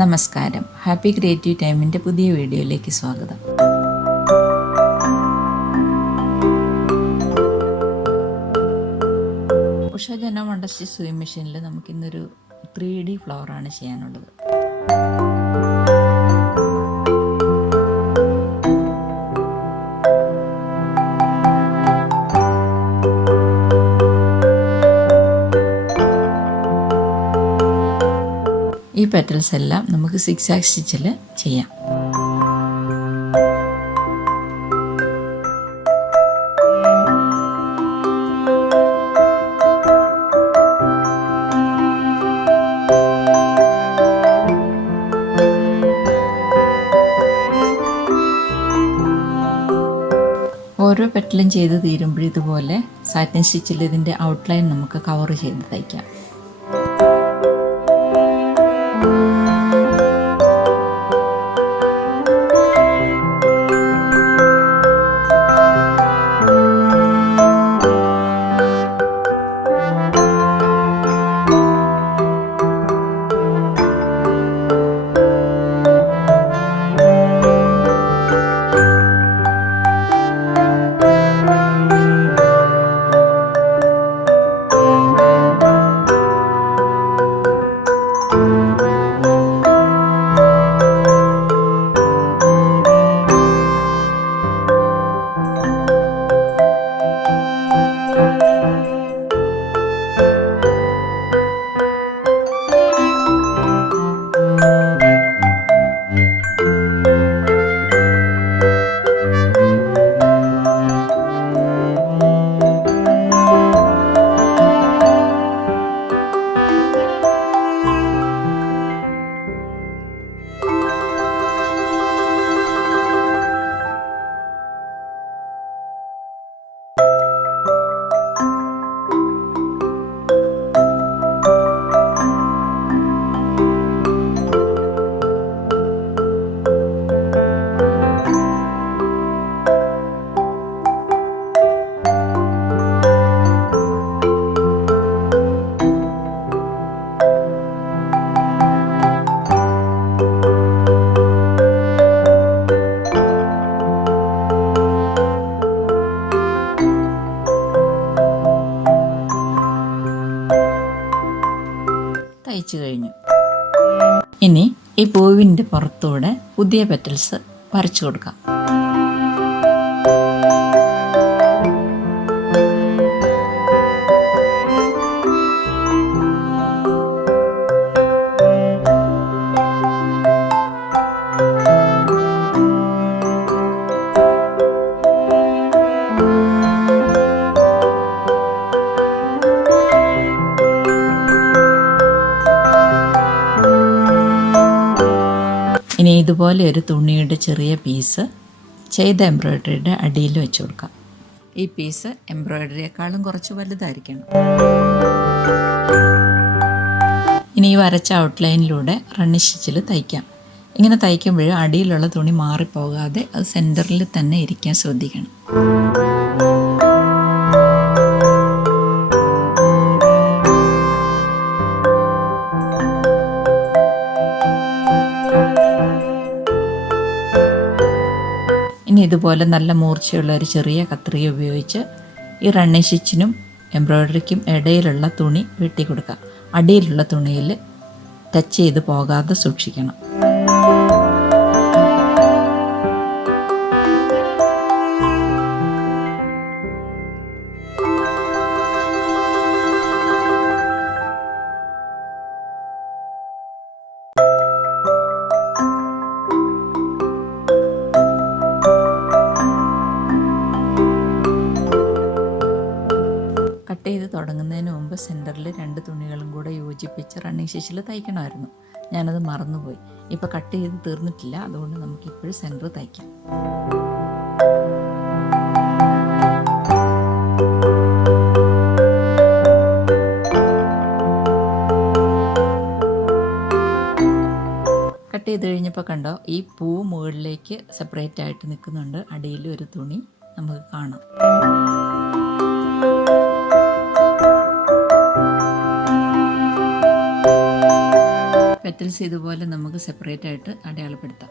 നമസ്കാരം. Happy creative ടൈമിൻ്റെ പുതിയ വീഡിയോയിലേക്ക് സ്വാഗതം. ഉഷ ജനോമ ഇൻഡസ്ട്രീസ് സൂയിങ് മെഷീനിൽ നമുക്കിന്നൊരു 3D ഫ്ലവറാണ് ചെയ്യാനുള്ളത്. ഈ പെറ്റൽസ് എല്ലാം നമുക്ക് സിക്സാക് സ്റ്റിച്ചിൽ ചെയ്യാം. ഓരോ പെറ്റലും ചെയ്ത് തീരുമ്പോഴും ഇതുപോലെ സാറ്റിൻ സ്റ്റിച്ചിൽ ഇതിൻ്റെ ഔട്ട്ലൈൻ നമുക്ക് കവർ ചെയ്ത് തയ്ക്കാം. തയ്ച്ചു കഴിഞ്ഞു. ഇനി ഈ പൂവിൻ്റെ പുറത്തൂടെ പുതിയ പെറ്റൽസ് വരച്ചു കൊടുക്കാം. ഇനി ഇതുപോലെ ഒരു തുണിയുടെ ചെറിയ പീസ് ചെയ്ത എംബ്രോയിഡറിയുടെ അടിയിൽ വെച്ച് കൊടുക്കാം. ഈ പീസ് എംബ്രോയിഡറിയേക്കാളും കുറച്ച് വലുതായിരിക്കണം. ഇനി ഈ വരച്ച ഔട്ട്ലൈനിലൂടെ റണ്ണിങ് സ്റ്റിച്ചിൽ തയ്ക്കാം. ഇങ്ങനെ തയ്ക്കുമ്പോൾ അടിയിലുള്ള തുണി മാറിപ്പോകാതെ അത് സെൻറ്ററിൽ തന്നെ ഇരിക്കാൻ ശ്രദ്ധിക്കണം. ഇനി ഇതുപോലെ നല്ല മൂർച്ചയുള്ള ഒരു ചെറിയ കത്രിക ഉപയോഗിച്ച് ഈ റണ്ണിങ് സ്റ്റിച്ചിനും എംബ്രോയിഡറിക്കും ഇടയിലുള്ള തുണി വെട്ടി കൊടുക്കുക. അടിയിലുള്ള തുണിയിൽ ടച്ച് ചെയ്ത് പോകാതെ സൂക്ഷിക്കണം. കട്ട് ചെയ്ത് തുടങ്ങുന്നതിന് മുമ്പ് സെൻറ്ററിൽ 2 തുണികളും കൂടെ യോജിപ്പിച്ച് റണ്ണിങ് സ്റ്റിച്ചിൽ തയ്ക്കണമായിരുന്നു. ഞാനത് മറന്നുപോയി. ഇപ്പോൾ കട്ട് ചെയ്ത് തീർന്നിട്ടില്ല, അതുകൊണ്ട് നമുക്കിപ്പോഴും സെൻറ്റർ തയ്ക്കാം. കട്ട് ചെയ്ത് കഴിഞ്ഞപ്പോൾ കണ്ടോ, ഈ പൂ മുകളിലേക്ക് സെപ്പറേറ്റ് ആയിട്ട് നിൽക്കുന്നുണ്ട്. അടിയിൽ ഒരു തുണി നമുക്ക് കാണാം. പെറ്റൽസ് ഇതുപോലെ നമുക്ക് സെപ്പറേറ്റ് ആയിട്ട് അടയാളപ്പെടുത്താം.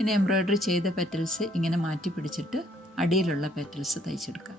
ഇനി എംബ്രോയ്ഡറി ചെയ്ത പെറ്റൽസ് ഇങ്ങനെ മാറ്റി പിടിച്ചിട്ട് അടിയിലുള്ള പെറ്റൽസ് തയ്ച്ചെടുക്കാം.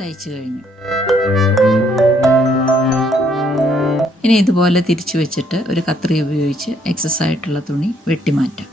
തയ്ച്ചു കഴിഞ്ഞു. ഇനി ഇതുപോലെ തിരിച്ചു വെച്ചിട്ട് ഒരു കത്രി ഉപയോഗിച്ച് എക്സസ് ആയിട്ടുള്ള തുണി വെട്ടിമാറ്റാം.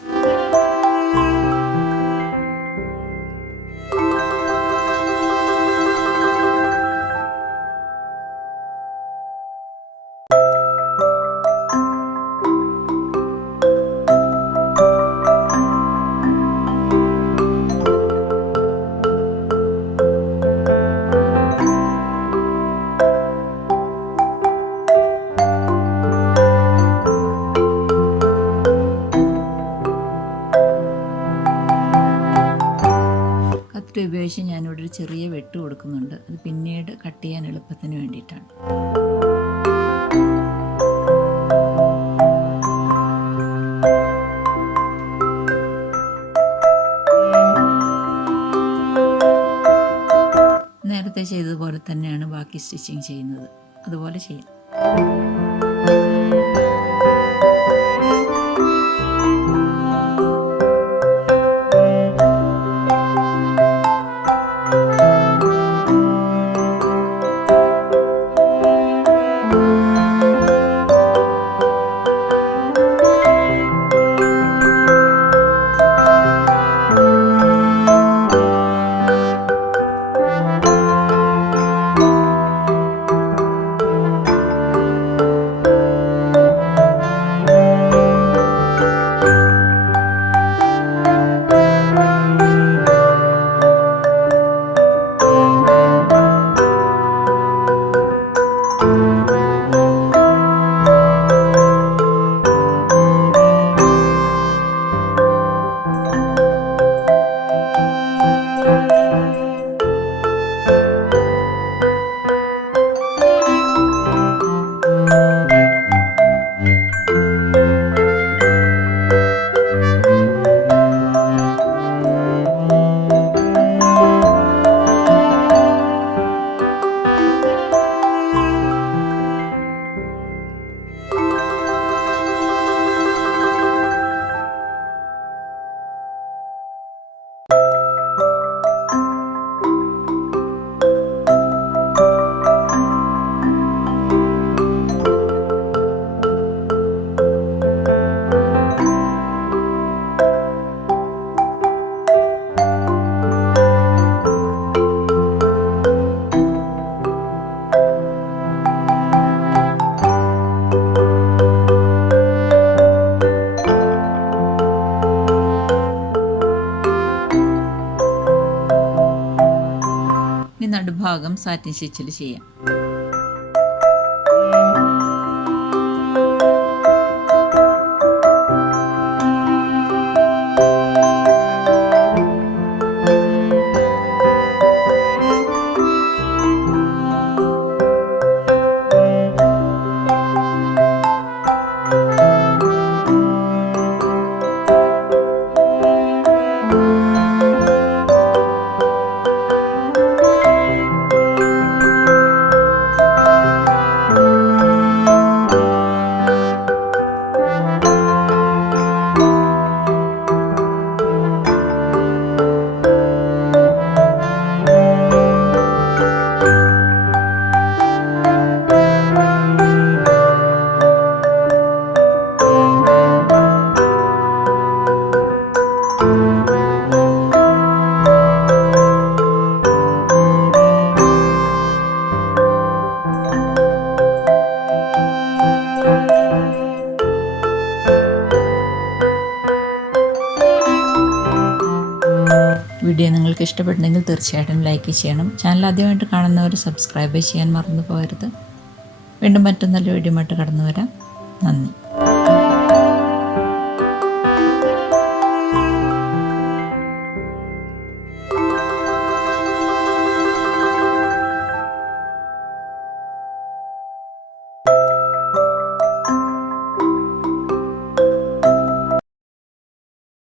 ഉപയോഗിച്ച് ഞാനിവിടെ ഒരു ചെറിയ വെട്ട് കൊടുക്കുന്നുണ്ട്. അത് പിന്നീട് കട്ട് ചെയ്യാൻ എളുപ്പത്തിന് വേണ്ടിയിട്ടാണ്. നേരത്തെ ചെയ്തതുപോലെ തന്നെയാണ് ബാക്കി സ്റ്റിച്ചിങ് ചെയ്യുന്നത്. അതുപോലെ ചെയ്യാം. ഭാഗം സാറ്റിൻ സ്റ്റിച്ചിൽ ചെയ്യാം. വീഡിയോ നിങ്ങൾക്ക് ഇഷ്ടപ്പെട്ടെങ്കിൽ തീർച്ചയായിട്ടും ലൈക്ക് ചെയ്യണം. ചാനൽ ആദ്യമായിട്ട് കാണുന്നവർ സബ്സ്ക്രൈബ് ചെയ്യാൻ മറന്നു പോകരുത്. വീണ്ടും മറ്റൊരു നല്ല വീഡിയോ ആയിട്ട് കടന്നു വരാം. നന്ദി.